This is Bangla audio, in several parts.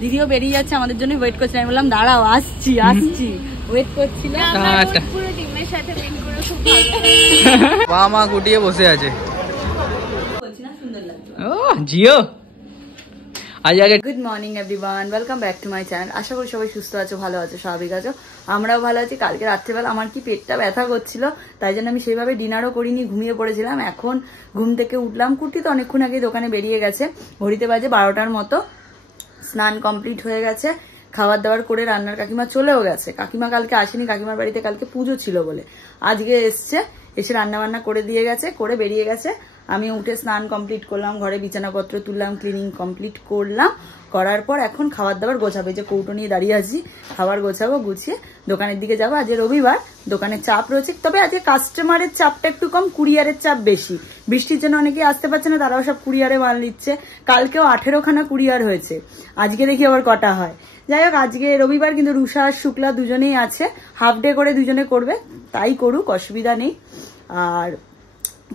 দিদিও বেরিয়ে যাচ্ছে, আমাদের জন্য ওয়েট করছে। আমি বললাম দাঁড়াও, আসছি আসছি, ওয়েট করছিলাম। পুরো টিমের সাথে মিট করে খুব ভালো। বাবা মা গুটিয়ে বসে আছে। বলছি না সুন্দর লাগছে। ও জিও আগে good morning everyone, welcome back to my channel. আশা করি সবাই সুস্থ আছো, ভালো আছো, স্বাভাবিক আছো। আমরাও ভালো আছি। কালকে রাত্রেবেলা আমার কি পেটটা ব্যথা করছিল, তাই জন্য আমি সেইভাবে ডিনারও করিনি, ঘুমিয়ে পড়েছিলাম। এখন ঘুম থেকে উঠলাম। কুর্তি তো অনেকক্ষণ আগে দোকানে বেরিয়ে গেছে, ঘড়িতে বাজে 12টার মতো। স্নান কমপ্লিট হয়ে গেছে, খাবার দাবার করে রান্নার কাকিমা চলেও গেছে। কাকিমা কালকে আসেনি, কাকিমার বাড়িতে কালকে পুজো ছিল বলে আজকে এসছে, এসে রান্না বান্না করে দিয়ে গেছে, করে বেরিয়ে গেছে। আমি উঠে স্নান কমপ্লিট করলাম, ঘরে বিছানাপত্র তুললাম, ক্লিনিং কমপ্লিট করলাম। করার পর এখন খাবার দাবার গোছাবো, যে কৌটো নিয়ে দাঁড়িয়ে আছি, খাবার গোছাবো, গুছিয়ে দোকানের দিকে যাবো। আজ রবিবার, দোকানের চাপ রয়েছে, তবে আজকে কাস্টমারের চাপটা একটু কম, কুরিয়ারের চাপ বেশি। বৃষ্টির জন্য অনেকে আসতে পারছে না, তারাও সব কুরিয়ারে মাল নিচ্ছে। কালকেও 18খানা কুরিয়ার হয়েছে, আজকে দেখি আবার কটা হয়। যাই হোক, আজকে রবিবার, কিন্তু রুষা আর শুক্লা দুজনেই আছে, হাফ ডে করে দুজনে করবে, তাই করুক, অসুবিধা নেই। আর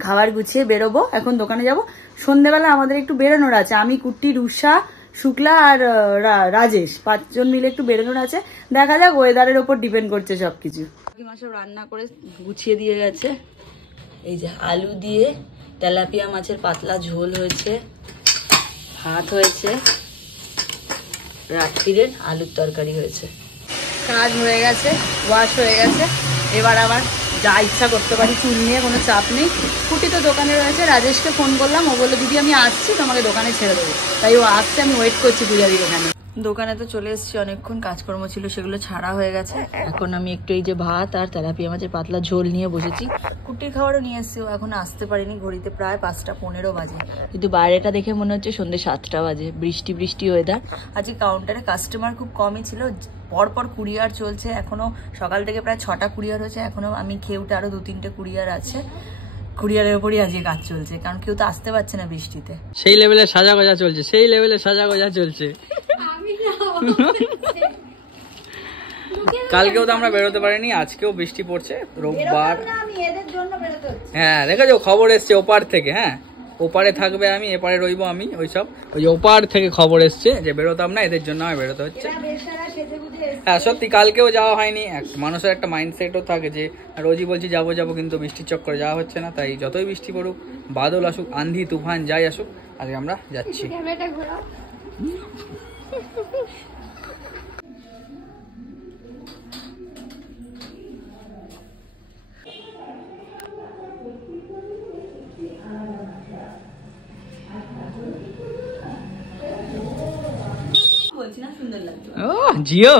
খাবার গুছিয়ে বেরোবো, এখন দোকানে যাব। সন্ধ্যেবেলা আমাদের একটু বেরোনোর আছে, আমি, কুট্টি, রুষা, শুক্লা আর রাজেশ, 5 জন মিলে একটু বেরোনোর আছে। দেখা যাক, ওয়েদারের ওপর ডিপেন্ড করছে সবকিছু। কাকিমা সব রান্না করে গুছিয়ে দিয়ে গেছে। এই যে আলু দিয়ে তেলাপিয়া মাছের পাতলা ঝোল হয়েছে, ভাত হয়েছে, রাত্রিরের আলুর তরকারি হয়েছে। কাজ হয়ে গেছে, ওয়াশ হয়ে গেছে। এবার আবার যা ইচ্ছা করতে পারি, চুল নিয়ে কোনো চাপ নেই। কুটি তো দোকানে রয়েছে, রাজেশকে ফোন করলাম, ও বললো দিদি আমি আসছি, তোমাকে দোকানে ছেড়ে দেবো। তাই ও আসছে, আমি ওয়েট করছি পূজাদির এখানে। দোকানে তো চলে এসেছি, অনেকক্ষণ কাজকর্ম ছিল, সেগুলো ছাড়া হয়ে গেছে। এখন আমি একটু এই যে ভাত আর তেলাপিয়া মাছের পাতলা ঝোল নিয়ে বসেছি। কুটির খাবারও নিয়ে এসেছি, ও এখন আসতে পারিনি, ঘড়িতে প্রায় 5টা 15 বাজে, কিন্তু বাইরেটা দেখে মনে হচ্ছে সন্ধ্যে 7টা বাজে। বৃষ্টি বৃষ্টি ওয়েদার। আজকে কাউন্টারে কাস্টমার খুব কমই ছিল, পরপর কুরিয়ার চলছে। এখনো সকাল থেকে প্রায় 6টা কুরিয়ার হয়েছে, এখনো আমি খেয়ে উঠে আরো 2-3টে কুরিয়ার আছে। কুরিয়ারের উপরই আজকে কাজ চলছে, কারণ কেউ তো আসতে পারছে না বৃষ্টিতে। সেই লেভেলে সাজা গোজা চলছে, সেই লেভেলে সাজা গোজা চলছে। কালকেও তো আমরা বেরোতে পারিনি, আজকেও বৃষ্টি পড়ছে, রোববার। হ্যাঁ দেখেছো, খবর এসছে ওপার থেকে। হ্যাঁ, ওপারে থাকবে আমি, এপারে রইবো আমি। ওইসব ওই যে ওপার থেকে খবর এসছে যে বেরোতাম না, এদের জন্য আমি বেরোতে হচ্ছে। হ্যাঁ সত্যি, কালকেও যাওয়া হয়নি। মানুষের একটা মাইন্ডসেটও থাকে যে রোজই বলছি যাবো যাবো, কিন্তু বৃষ্টির চক্করে যাওয়া হচ্ছে না। তাই যতই বৃষ্টি পড়ুক, বাদল আসুক, আন্ধি তুফান যাই আসুক, আজকে আমরা যাচ্ছি। ও জিও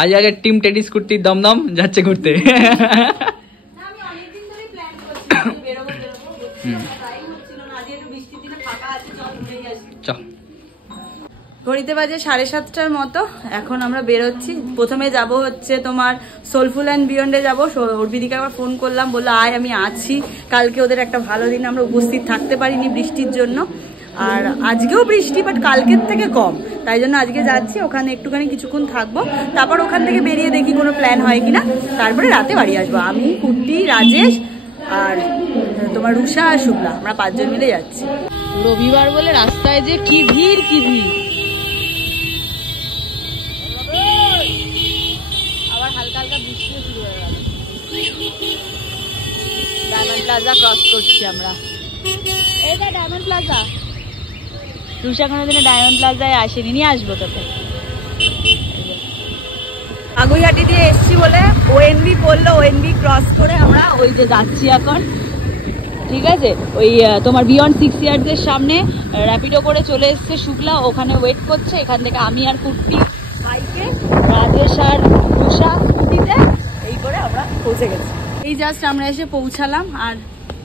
আজ আগে টিম টেডিস কুর্তি দমদম যাচ্ছে ঘুরতে। ঘড়িতে বাজে 7:30টার মতো, এখন আমরা বেরোচ্ছি। প্রথমে যাব হচ্ছে তোমার সোলফুল অ্যান্ড বিয়ন্ডে যাবো। অর্পিদিকে আবার ফোন করলাম, বললো আয় আমি আছি। কালকে ওদের একটা ভালো দিন, আমরা উপস্থিত থাকতে পারিনি বৃষ্টির জন্য। আর আজকেও বৃষ্টি, বাট কালকের থেকে কম, তাই জন্য আজকে যাচ্ছি। ওখানে একটুখানি কিছুক্ষণ থাকবো, তারপর ওখান থেকে বেরিয়ে দেখি কোনো প্ল্যান হয় কিনা, তারপরে রাতে বাড়ি আসবো। আমি, কুট্টি, রাজেশ আর তোমার রুষা আর শুক্লা, আমরা 5 জন মিলে যাচ্ছি। রবিবার বলে রাস্তায় যে কি ভিড়, কি ভিড়। আবার হালকা হালকা বৃষ্টি শুরু হয়ে গেল। ডায়মন্ড প্লাজা ক্রস করছি আমরা। এটা ডায়মন্ড প্লাজা। রুষা কোনোদিনও ডায়মন্ড প্লাজায় আসেনি, নিয়ে আসবো তোকে। আগুইহাটি দিয়ে এসছি বলে ওএনবি পড়লো, ওএনবি ক্রস করে আমরা ওই যে যাচ্ছি এখন। ঠিক আছে, ওই তোমার বিয়ন্ড 6 ইয়ার্সের সামনে র্যাপিডো করে চলে এসছে শুক্লা, ওখানে ওয়েট করছে। এখান থেকে আমি আর কুট্টি বাইকে, রাজেশ আর রুষা স্কুটিতে, এই করে আমরা পৌঁছে গেছি। এই জাস্ট আমরা এসে পৌঁছালাম, আর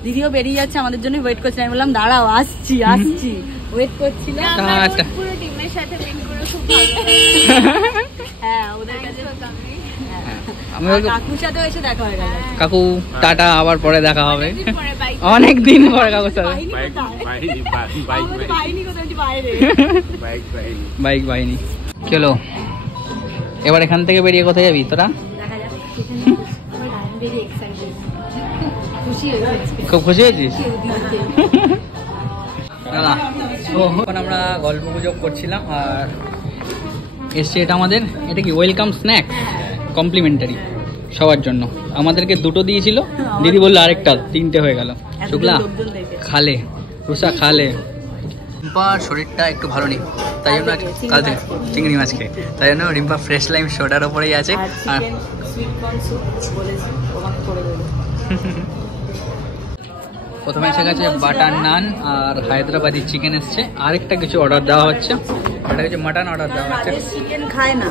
দিদিও বেরিয়ে যাচ্ছে, আমাদের জন্য ওয়েট করছে। আমি বললাম দাঁড়াও, আসছি আসছি, ওয়েট করছিলাম। পুরো টিমের সাথে মিট করে খুব ভালো। হ্যাঁ, ওদের কাছে কাকুর সাথেও এসে দেখা হয়ে গেল। কাকু টাটা, আবার পরে দেখা হবে, অনেকদিন পরে কাকুর সাথে। বাইক বাহিনী চলো। এবার এখান থেকে বেরিয়ে কোথায় যাবি তোরা? খুব খুশি হয়েছিস? এখন আমরা গল্প গুজব করছিলাম আর এসছে এটা আমাদের, এটা কি ওয়েলকাম স্ন্যাক্স কমপ্লিমেন্টারি সবার জন্য। আমাদেরকে দুটো দিয়েছিল, দিদি বললো আরেকটা, তিনটে হয়ে গেল। শুক্লা খালে, রুষা খালে। রিম্পার শরীরটা একটু ভালো নেই, তাই জন্য কাল থেকে চিংড়ি মাছ খেয়ে, তাই জন্য রিম্পা ফ্রেশ লাইম সোডার ওপরেই আছে। আর প্রথমে এসে গেছে বাটার নান আর হায়দ্রাবাদি চিকেন এসছে। আরেকটা কিছু অর্ডার দেওয়া হচ্ছে, ওটা কিছু মাটন অর্ডার দেওয়া হচ্ছে। চিকেন খায় না,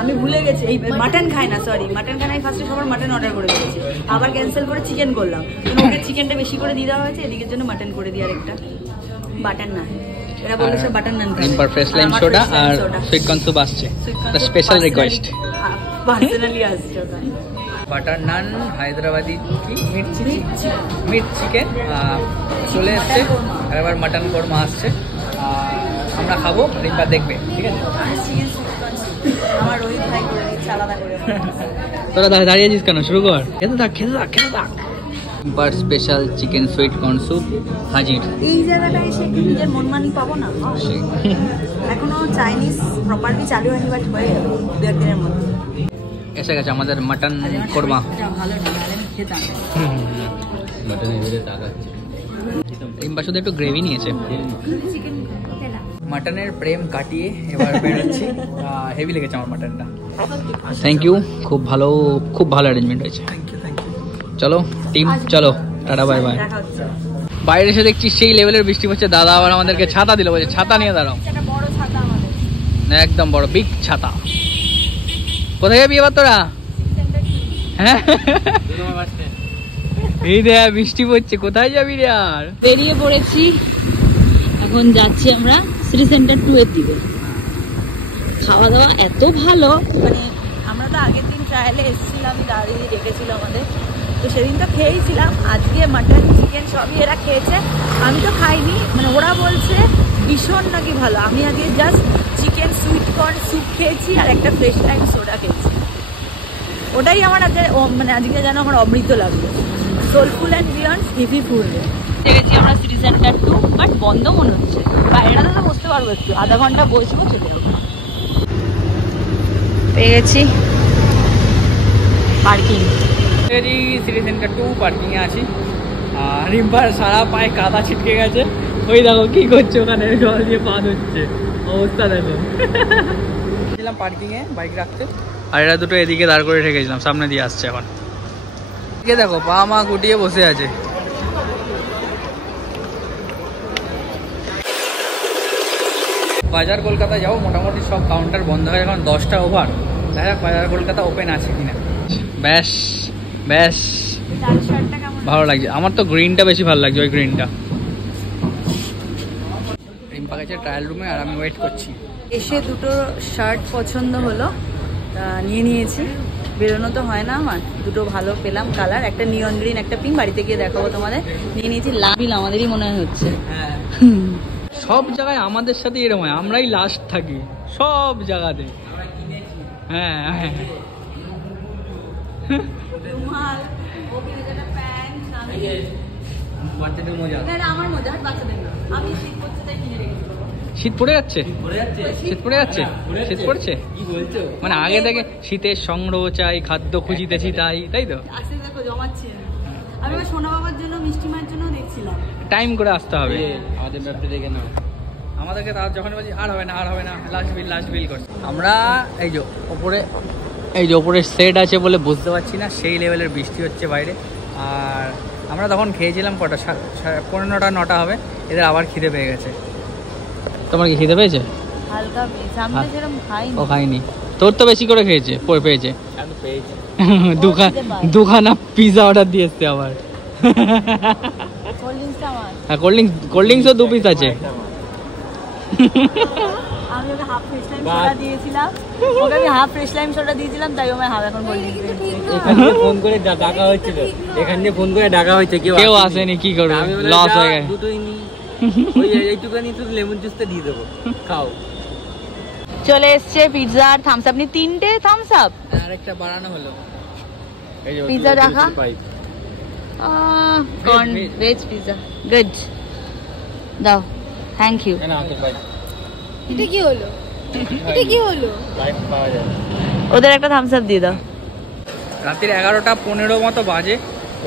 আমি ভুলে গেছি, এই মাটন খায় না, সরি মাটন খায় না। ফার্স্টে সবার মাটন অর্ডার করে দিয়েছি, আবার ক্যান্সেল করে চিকেন করলাম। ওকে চিকেনটা বেশি করে দিয়ে দেওয়া হয়েছে, এদিকের জন্য মাটন করে দিয়ে আরেকটা বাটার নান। এরা বলছে সব বাটার নান খায়। রিম্পার ফ্রেশ লাইম সোডা আর সুইট কর্ন স্যুপ আসছে, দ্য স্পেশাল রিকোয়েস্ট। পার্সোনালি আসছে বাটার নান, হায়দ্রাবাদি কি মিট চিকেন চলে এসছে, আর এবার মাটন কোরমা আসছে। আমরা খাবো, রিম্পা দেখবে, ঠিক আছে? আমার রোহিত ভাই করে দিচ্ছে আলাদা করে। তোরা দাঁড়িয়ে আছিস কেন? শুরু কর, খেতে থাক খেতে থাক খেতে থাক। রিম্পার special chicken sweet corn soup হাজির। এই জায়গাটায় এসে একটু নিজের মন মানি পাবো না? এখনো চাইনিজ প্রপারলি চালু হয়নি, বাট হয়ে গেল 2 দিনের মধ্যে। এসে গেছে আমাদের মাটন কোরমা। ভালো না, আমি খেতাম। রিম্পা শুধু একটু গ্রেভি নিয়েছে। মাটনের প্রেম কাটিয়ে এবার বেরোচ্ছি। হেভি লেগেছে আমার মাটনটা। থ্যাংক ইউ, খুব ভালো অ্যারেঞ্জমেন্ট হয়েছে। চলো টিম, চলো টাটা বাই বাই। বাইরে এসে দেখছি সেই লেভেলের বৃষ্টি পড়ছে। দাদা আবার আমাদেরকে ছাতা দিল, বলছে ছাতা নিয়ে দাঁড়াও। একদম বড় বিগ ছাতা। কোথায় যাবি এবার তোরা? হ্যাঁ এই দেখ বৃষ্টি পড়ছে, কোথায় যাবি রে? আর বেরিয়ে পড়েছি, এখন যাচ্ছি আমরা সিটি সেন্টার 2 এর দিকে। খাওয়া দাওয়া এত ভালো, মানে আমরা তো আগের দিন ট্রায়ালে এসেছিলাম, দাদি ডেকেছিল আমাদের, তো সেদিন তো খেয়েছিলাম। আজকে মাটন চিকেন সবই এরা খেয়েছে, আমি তো খাইনি। মানে ওরা বলছে ভীষণ নাকি ভালো। আমি আজকে just chicken sweet corn soup খেয়েছি আর একটা ফ্রেশ লাইম সোডা খেয়েছি। ওটাই আমার আজকে মানে আজকে যেন আমার অমৃত লাগলো। Soulful and beyond heavy food. দেখেছি আমরা সিটি সেন্টার 2, বাট বন্ধ মনে হচ্ছে। বাইরেটা তো বসতে পারবো, একটু আধা ঘন্টা বসবো, চলে যাবো। পেয়ে গেছি পার্কিং। সিটি সেন্টার 2 পার্কিং এ আছি। আর রিম্পার সারা পায়ে কাদা ছিটকে গেছে। ওই দেখো কি করছে, ওখানে জল দিয়ে পা ধুচ্ছে, অবস্থা দেখো। ছিলাম পার্কিং এ বাইক রাখতে, আর এরা দুটো এদিকে দাঁড় করে রেখেছিলাম, সামনে দিয়ে আসছে এখন। এদিকে দেখো পা মা গুটিয়ে বসে আছে। বাজার কলকাতা যাও, মোটামুটি সব কাউন্টার বন্ধ হয়ে, এখন 10টা ওভার। দেখা যাক বাজার কলকাতা ওপেন আছে কিনা। ব্যাস ব্যাস, ভালো লাগছে। আমার তো গ্রিনটা বেশি ভালো লাগছে, ওই গ্রিনটা। রিম্পা গেছে ট্রায়াল রুমে, আর আমি ওয়েট করছি। এসে দুটো শার্ট পছন্দ হলো, তা নিয়ে নিয়েছি। বেরোনো তো হয় না আমার, দুটো ভালো পেলাম কালার, একটা নিয়ন গ্রিন একটা পিঙ্ক। বাড়িতে গিয়ে দেখাবো তোমাদের। নিয়ে নিয়েছি। লাভিল আমাদেরই মনে হচ্ছে। হ্যাঁ, সব জায়গায় আমাদের সাথে এরকম হয়, আমরাই লাস্ট থাকি সব জায়গাতে। হ্যাঁ হ্যাঁ, শীত পড়ে যাচ্ছে, শীত পড়ে যাচ্ছে, শীত পড়ছে। মানে আগে থেকে শীতের সংগ্রহ চাই, খাদ্য খুঁজিতেছি তাই, তাই তো। আমি সোনা বাবার জন্য, মিষ্টি মায়ের জন্য দেখছিলাম। টাইম করে আসতে হবে আমাদেরকে। তার যখন বলছি আর হবে না আর হবে না, লাস্ট বিল করছি আমরা। এই যে ওপরে সেট আছে বলে বুঝতে পারছি না, সেই লেভেলের বৃষ্টি হচ্ছে বাইরে। আর আমরা তখন খেয়েছিলাম কটা, 9:15 9টা হবে। এদের আবার খিদে পেয়ে গেছে। তোমার কি খিদে পেয়েছে? হালকা পেয়েছে, আমি তো সেরকম খাইনি। ও খাইনি, তোর তো বেশি করে খেয়েছে, পেয়েছে। দুখানা পিজা অর্ডার দিয়ে এসছে আবার। হ্যাঁ, কোল্ড ড্রিঙ্কসও 2 পিস আছে। আমি ওকে হাফ ফ্রেশ লাইম সোডা দিয়েছিলাম, তাই আমি হাফ এখন কোল্ড ড্রিঙ্কস। এখানে ফোন করে ডাকা হচ্ছিল, ডাকা হয়েছে, কেউ আসেনি, কি করবে, লস হয়ে গেছে। দুটোই নি, ওই এইটুকানি তো লেমন জুসটা দিয়ে দেবো, খাও। চলে এসছে পিৎজা আর থামস আপ। 3টে থামস আপ, আরেকটা বাড়ানো হলো। পিৎজা দেখা, কর্ন ভেজ পিৎজা, গুড। দাও থ্যাংক ইউ। এটা কি হলো? এটা কি হলো? ওদের একটা থামস আপ দিয়ে দাও। রাত্রির 11:15 মতো বাজে।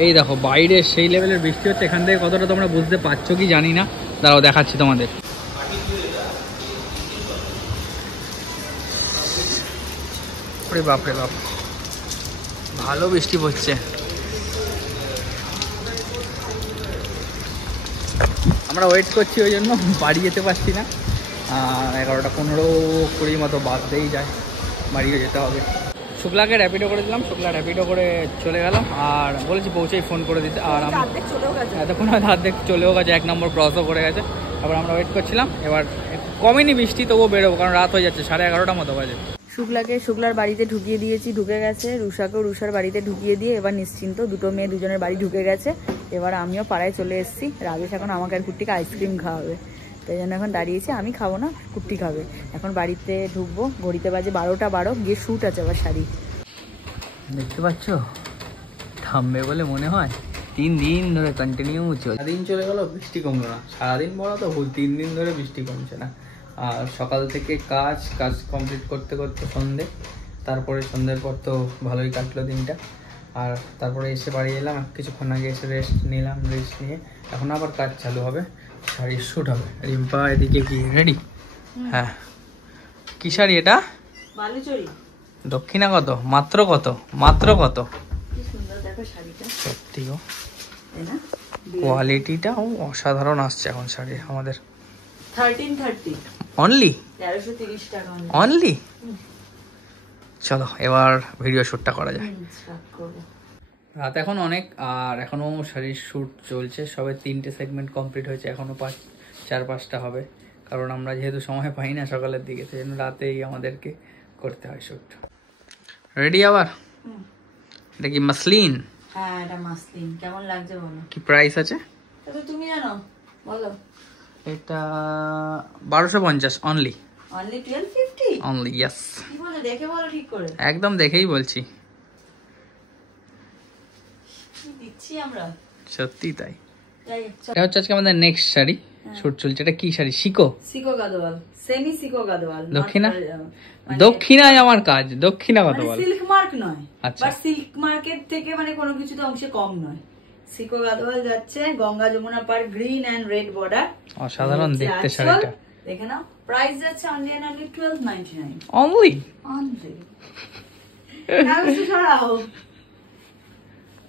এই দেখো বাইরে সেই লেভেলের বৃষ্টি হচ্ছে, এখান থেকে কতটা তোমরা বুঝতে পারছো কি জানি না, দাঁড়াও দেখাচ্ছি তোমাদের। বাপরে বাপ, ভালো বৃষ্টি পড়ছে। আমরা ওয়েট করছি, ওই জন্য বাড়ি যেতে পারছি না। 11:15-20 মতো বাজতেই যায়, বাড়িও যেতে হবে। শুক্লাকে র্যাপিডো করে দিলাম, শুক্লা র্যাপিডো করে চলে গেলাম, আর বলেছি পৌঁছেই ফোন করে দিতে। আর এতক্ষণ হয়তো অর্ধেক চলেও গেছে, 1 নম্বর ক্রসও করে গেছে। তারপর আমরা ওয়েট করছিলাম, এবার কমেনি বৃষ্টি, তবুও বেরোবো, কারণ রাত হয়ে যাচ্ছে, 11:30 মতো বাজে। শুক্লার বাড়িতে ঢুকিয়ে দিয়েছি, ঢুকে গেছে। রুষাকেও রুষার বাড়িতে ঢুকিয়ে দিয়ে এবার নিশ্চিন্ত, দুটো মেয়ে দুজনের বাড়ি ঢুকে গেছে। এবার আমিও পাড়ায় চলে এসেছি। রাজেশ এখন আমাকে আর কুট্টিকে আইসক্রিম খাওয়াবে, তাই জন্য এখন দাঁড়িয়েছি। আমি খাবো না, কুট্টি খাবে। এখন বাড়িতে ঢুকবো, ঘড়িতে বাজে 12:12, গিয়ে শ্যুট আছে আবার শাড়ি। দেখতে পাচ্ছ, থামবে বলে মনে হয়। 3 দিন ধরে কন্টিনিউ চলে, দিন চলে গেল, বৃষ্টি কমলো না। সারাদিন বলো তো ভুল, 3 দিন ধরে বৃষ্টি কমছে না। আর সকাল থেকে কাজ কমপ্লিট করতে করতে সন্ধে, তারপরে সন্ধ্যের পর তো ভালোই কাটলো দিনটা। আর তারপরে এসে বাড়ি এলাম, কিছুক্ষণ আগে এসে রেস্ট নিলাম, রেস্ট নিয়ে এখন আবার কাজ চালু হবে, শাড়ির শ্যুট হবে। রিম্পা এদিকে কি রেডি? হ্যাঁ, কি শাড়ি এটা? বালুচরি। দক্ষিণা কত? মাত্র কত? মাত্র কত? কি সুন্দর দেখো শাড়িটা, সত্যি গো, তাই না? কোয়ালিটিটাও অসাধারণ আসছে এখন শাড়ি আমাদের। 1330 অনলি 1330 টাকা অনলি। চলো এবার ভিডিও শ্যুটটা করা যায়। রাত এখন অনেক, আর এখনো শাড়ির শ্যুট চলছে। সবে 3টে সেগমেন্ট কমপ্লিট হয়েছে, এখনো 4-5টা হবে, কারণ আমরা যেহেতু সময় পাই না সকালের দিকে, সেই জন্য রাতেই আমাদেরকে করতে হয় শ্যুট। রেডি আবার? এটা কি মাসলিন? হ্যাঁ, এটা মাসলিন। কেমন লাগছে বলো? কি প্রাইস আছে? তো তুমি জানো, বলো। এটা 1250 অনলি। অনলি 1250? Only, yes. কি বলে, দেখে বলো ঠিক করে। একদম দেখেই বলছি, কি দিচ্ছি আমরা, সত্যি তাই। যাই এটা হচ্ছে আজকে আমাদের নেক্সট শাড়ি, শ্যুট চলছে। এটা কি শাড়ি? সিকো গাদোয়াল, সেমি সিকো গাদোয়াল। দক্ষিণা, দক্ষিণায় আমার কাজ। দক্ষিণা কত বল? সিল্ক মার্ক নয়, আচ্ছা, বাট সিল্ক মার্কেট থেকে মানে কোনো কিছুতে অংশে কম নয়। সিকো গাদোয়াল যাচ্ছে, গঙ্গা যমুনা পার, গ্রিন এন্ড রেড বর্ডার, অসাধারণ দেখতে শাড়িটা। দেখে নাও, প্রাইস যাচ্ছে অনলি এন্ড অনলি 1299 অনলি।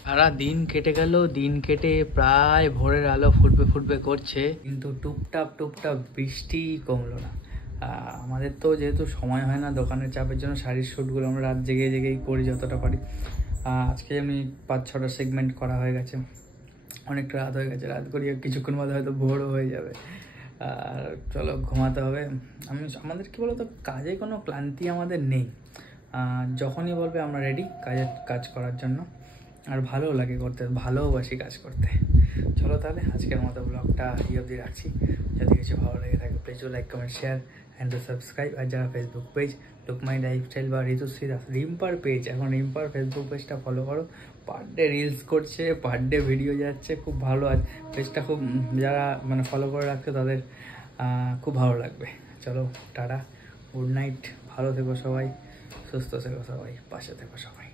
সারা দিন কেটে গেল, দিন কেটে প্রায় ভোরের আলো ফুটবে করছে, কিন্তু টুপটাপ বৃষ্টি কমলো না। আমাদের তো যেহেতু সময় হয় না দোকানের চাপের জন্য, শাড়ির শ্যুটগুলো আমরা রাত জেগেই করি যতটা পারি। আজকে আমি 5-6টা সেগমেন্ট করা হয়ে গেছে, অনেকটা রাত হয়ে গেছে। রাত করি কিছুক্ষণ বাদে হয়তো ভোরও হয়ে যাবে, আর চলো ঘুমাতে হবে। আমাদের কি বলতো, কাজে কোনো ক্লান্তি আমাদের নেই। যখনই বলবে আমরা রেডি কাজ করার জন্য, আর ভালোও লাগে করতে, ভালোবাসি কাজ করতে। চলো তাহলে আজকের মতো ব্লগটা এই অবধি রাখছি। যদি কিছু ভালো লেগে থাকে please like, comment, share and subscribe. আর যারা Facebook page look my lifestyle বা ঋতুশ্রী দাস, রিম্পার পেজ, এখন রিম্পার ফেসবুক পেজটা ফলো করো। পার ডে রিলস করছে, পার ডে ভিডিও যাচ্ছে, খুব ভালো আছে পেজটা। খুব যারা মানে ফলো করে রাখছে তাদের খুব ভালো লাগবে। চলো টাটা, গুড নাইট, ভালো থেকো সবাই, সুস্থ থেকো সবাই, পাশে থেকো সবাই।